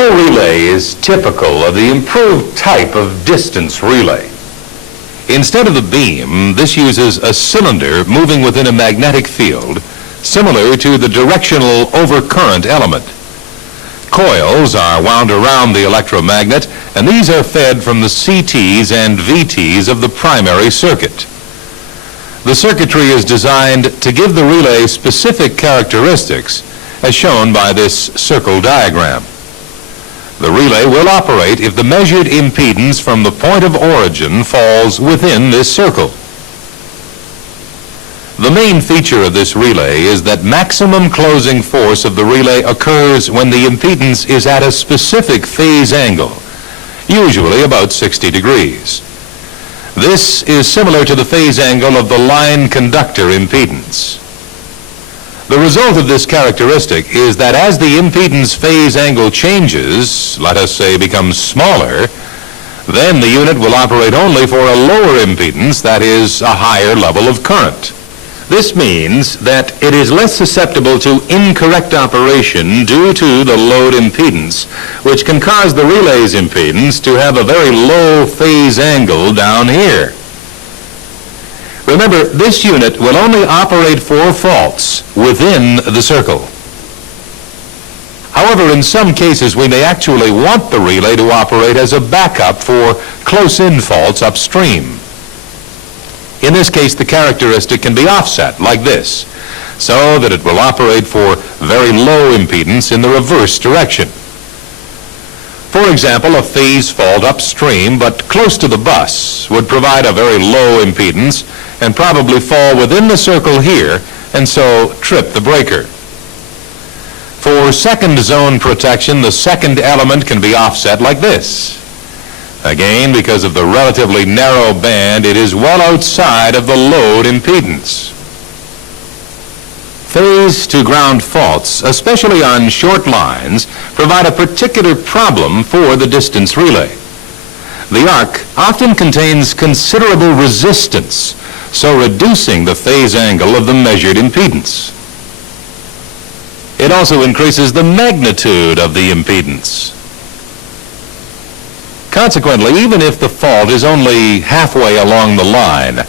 Mo relay is typical of the improved type of distance relay. Instead of the beam, this uses a cylinder moving within a magnetic field, similar to the directional overcurrent element. Coils are wound around the electromagnet, and these are fed from the CTs and VTs of the primary circuit. The circuitry is designed to give the relay specific characteristics, as shown by this circle diagram. The relay will operate if the measured impedance from the point of origin falls within this circle. The main feature of this relay is that maximum closing force of the relay occurs when the impedance is at a specific phase angle, usually about 60 degrees. This is similar to the phase angle of the line conductor impedance. The result of this characteristic is that as the impedance phase angle changes, let us say becomes smaller, then the unit will operate only for a lower impedance, that is, a higher level of current. This means that it is less susceptible to incorrect operation due to the load impedance, which can cause the relay's impedance to have a very low phase angle down here. Remember, this unit will only operate for faults within the circle. However, in some cases, we may actually want the relay to operate as a backup for close-in faults upstream. In this case, the characteristic can be offset like this, so that it will operate for very low impedance in the reverse direction. For example, a phase fault upstream but close to the bus would provide a very low impedance and probably fall within the circle here and so trip the breaker. For second zone protection, the second element can be offset like this. Again, because of the relatively narrow band, it is well outside of the load impedance. Phase to ground faults, especially on short lines, provide a particular problem for the distance relay. The arc often contains considerable resistance, so reducing the phase angle of the measured impedance. It also increases the magnitude of the impedance. Consequently, even if the fault is only halfway along the line,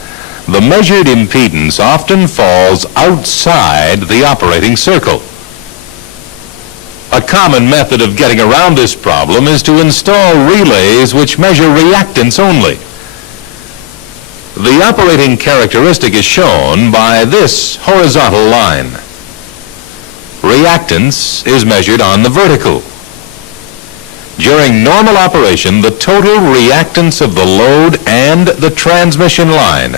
the measured impedance often falls outside the operating circle. A common method of getting around this problem is to install relays which measure reactance only. The operating characteristic is shown by this horizontal line. Reactance is measured on the vertical. During normal operation, the total reactance of the load and the transmission line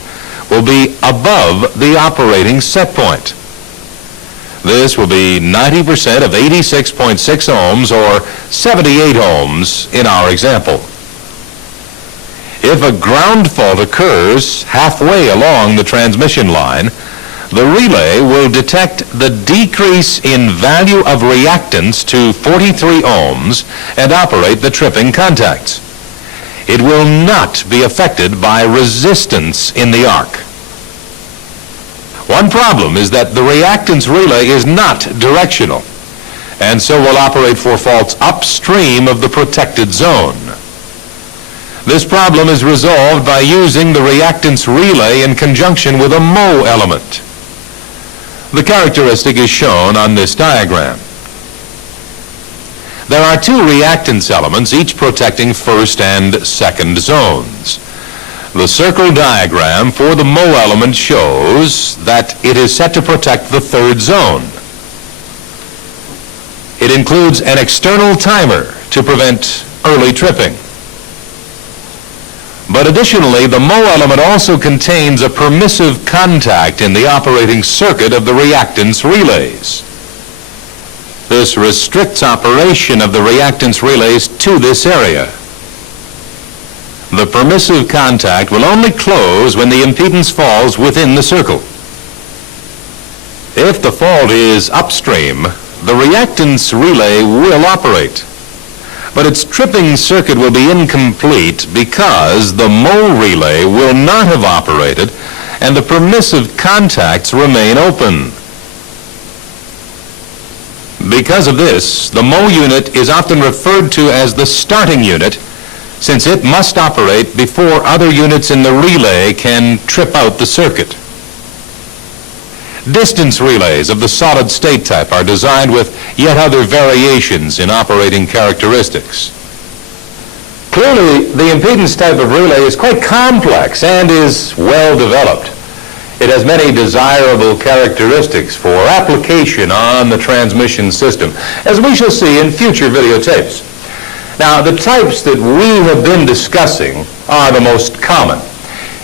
will be above the operating set point. This will be 90% of 86.6 ohms or 78 ohms in our example. If a ground fault occurs halfway along the transmission line, the relay will detect the decrease in value of reactance to 43 ohms and operate the tripping contacts. It will not be affected by resistance in the arc. One problem is that the reactance relay is not directional, and so will operate for faults upstream of the protected zone. This problem is resolved by using the reactance relay in conjunction with a Mo element. The characteristic is shown on this diagram. There are two reactance elements, each protecting first and second zones. The circle diagram for the Mo element shows that it is set to protect the third zone. It includes an external timer to prevent early tripping. But additionally, the Mo element also contains a permissive contact in the operating circuit of the reactance relays. This restricts operation of the reactance relays to this area. The permissive contact will only close when the impedance falls within the circle. If the fault is upstream, the reactance relay will operate. But its tripping circuit will be incomplete because the Mo relay will not have operated and the permissive contacts remain open. Because of this, the MO unit is often referred to as the starting unit, since it must operate before other units in the relay can trip out the circuit. Distance relays of the solid state type are designed with yet other variations in operating characteristics. Clearly, the impedance type of relay is quite complex and is well developed. It has many desirable characteristics for application on the transmission system, as we shall see in future videotapes. Now, the types that we have been discussing are the most common.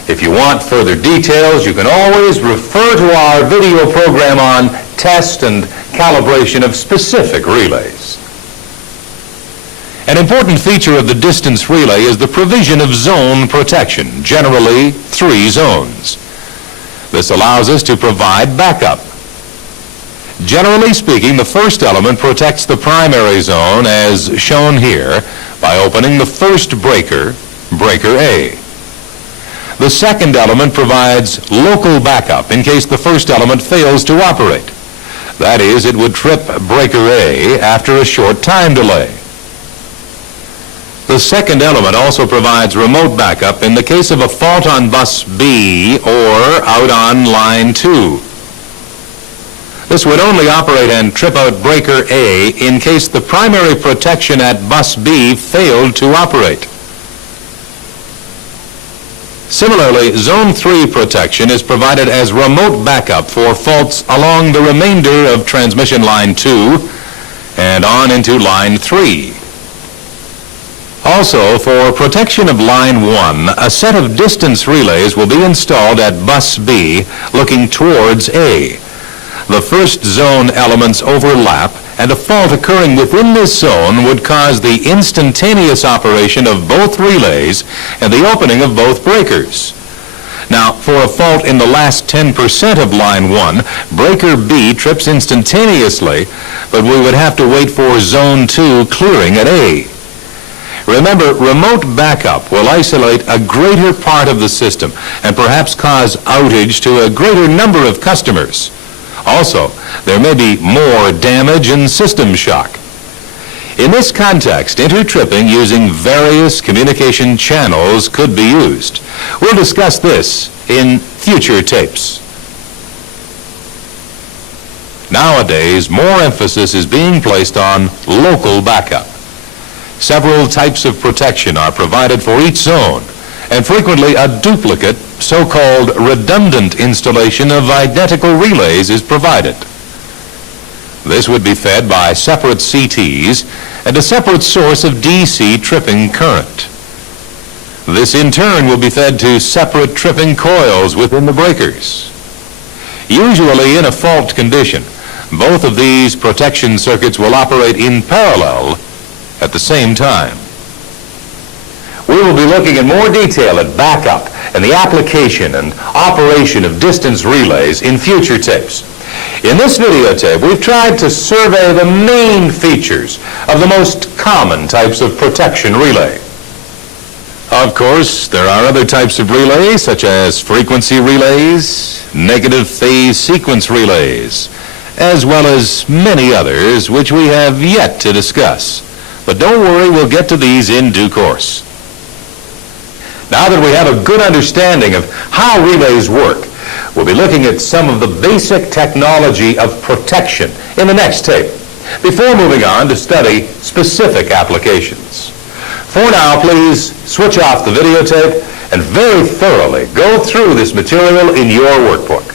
If you want further details, you can always refer to our video program on test and calibration of specific relays. An important feature of the distance relay is the provision of zone protection, generally 3 zones. This allows us to provide backup. Generally speaking, the first element protects the primary zone, as shown here, by opening the first breaker, breaker A. The second element provides local backup in case the first element fails to operate. That is, it would trip breaker A after a short time delay. The second element also provides remote backup in the case of a fault on bus B or out on line 2. This would only operate and trip out breaker A in case the primary protection at bus B failed to operate. Similarly, Zone 3 protection is provided as remote backup for faults along the remainder of transmission line 2 and on into line 3. Also, for protection of line 1, a set of distance relays will be installed at bus B looking towards A. The first zone elements overlap, and a fault occurring within this zone would cause the instantaneous operation of both relays and the opening of both breakers. Now, for a fault in the last 10% of line 1, breaker B trips instantaneously, but we would have to wait for zone 2 clearing at A. Remember, remote backup will isolate a greater part of the system and perhaps cause outage to a greater number of customers. Also, there may be more damage and system shock. In this context, intertripping using various communication channels could be used. We'll discuss this in future tapes. Nowadays, more emphasis is being placed on local backup. Several types of protection are provided for each zone, and frequently a duplicate, so-called redundant installation of identical relays is provided. This would be fed by separate CTs and a separate source of DC tripping current. This in turn will be fed to separate tripping coils within the breakers. Usually in a fault condition, both of these protection circuits will operate in parallel at the same time. We will be looking in more detail at backup and the application and operation of distance relays in future tapes. In this videotape, we've tried to survey the main features of the most common types of protection relay. Of course, there are other types of relays, such as frequency relays, negative phase sequence relays, as well as many others which we have yet to discuss. But don't worry, we'll get to these in due course. Now that we have a good understanding of how relays work, we'll be looking at some of the basic technology of protection in the next tape, before moving on to study specific applications. For now, please switch off the videotape and very thoroughly go through this material in your workbook.